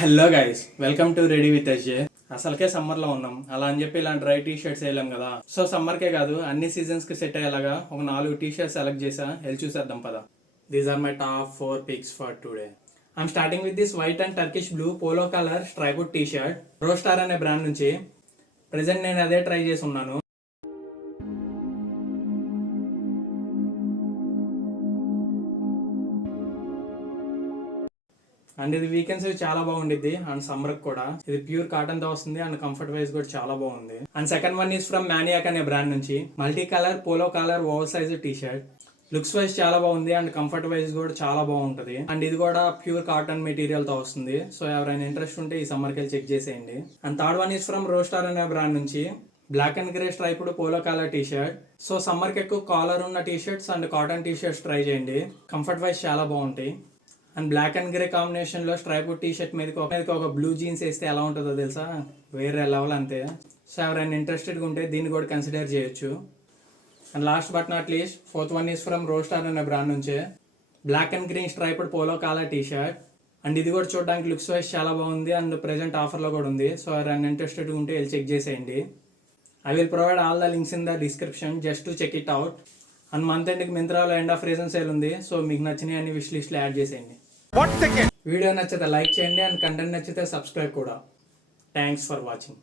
Hello guys, welcome to ready with SJ. అసలుకే సమ్మర్లో ఉన్నాం, అలా అని చెప్పి ఇలాంటి డ్రై టీ షర్ట్స్ వేయలేం కదా. సో సమ్మర్కే కాదు అన్ని సీజన్స్కి సెట్ అయ్యేలాగా ఒక 4 టీ షర్ట్స్ సెలెక్ట్ చేసా. వెళ్ళి చూసేద్దాం పద. These are my top 4 picks for today. I'm starting with this white and Turkish blue polo colour striped T shirt Roadster అనే బ్రాండ్ నుంచి. ప్రెసెంట్ నేను అదే ట్రై చేసి ఉన్నాను. అండ్ ఇది వీకెండ్స్ చాలా బాగుండిద్ది అండ్ సమ్మర్ కూడా. ఇది ప్యూర్ కాటన్ తో వస్తుంది అండ్ కంఫర్ట్ వైజ్ కూడా చాలా బాగుంది. And second one is from maniac అనే బ్రాండ్ నుంచి multi colour polo colour over size T shirt. Looks wise చాలా బాగుంది అండ్ కంఫర్ట్ వైజ్ కూడా చాలా బాగుంటది. అండ్ ఇది కూడా ప్యూర్ కాటన్ మెటీరియల్ తో వస్తుంది. సో ఎవరైనా ఇంట్రెస్ట్ ఉంటే ఈ సమ్మర్ కి చెక్ చేసేయండి. And third one is from Roadster అనే బ్రాండ్ నుంచి black and grey striped polo colour T shirt. So summer కి ఎక్కువ కాలర్ ఉన్న T shirts and cotton T shirts try చేయండి. కంఫర్ట్ వైజ్ చాలా బాగుంటాయి. And black and grey combination లో stripe T shirt మీదకి ఒక బ్లూ జీన్స్ వేస్తే ఎలా ఉంటుందో తెలుసా, వేరే లెవెల్ అంతే. సో ఎవరైనా ఇంట్రెస్టెడ్గా ఉంటే దీన్ని కూడా కన్సిడర్ చేయొచ్చు. And last but not least fourth one is from Roadster అనే బ్రాండ్ నుంచే black and green striped polo collar T shirt. And ఇది కూడా చూడడానికి లుక్స్ వైజ్ చాలా బాగుంది అండ్ ప్రెసెంట్ ఆఫర్లో కూడా ఉంది. సో ఎవరైనా ఇంట్రెస్టెడ్గా ఉంటే వెళ్ళి చెక్ చేసేయండి. I will provide all the links in the description just to check it out. And month ఎండ్కి మింత్రాలో ఎండ్ ఆఫ్ రీజన్ సేల్ ఉంది. సో మీకు నచ్చినవి అన్ని విష్ లిస్ట్లో యాడ్ చేసేయండి. వీడియో నచ్చితే లైక్ చేయండి అండ్ కంటెంట్ నచ్చితే సబ్స్క్రైబ్ కూడా. Thanks for watching.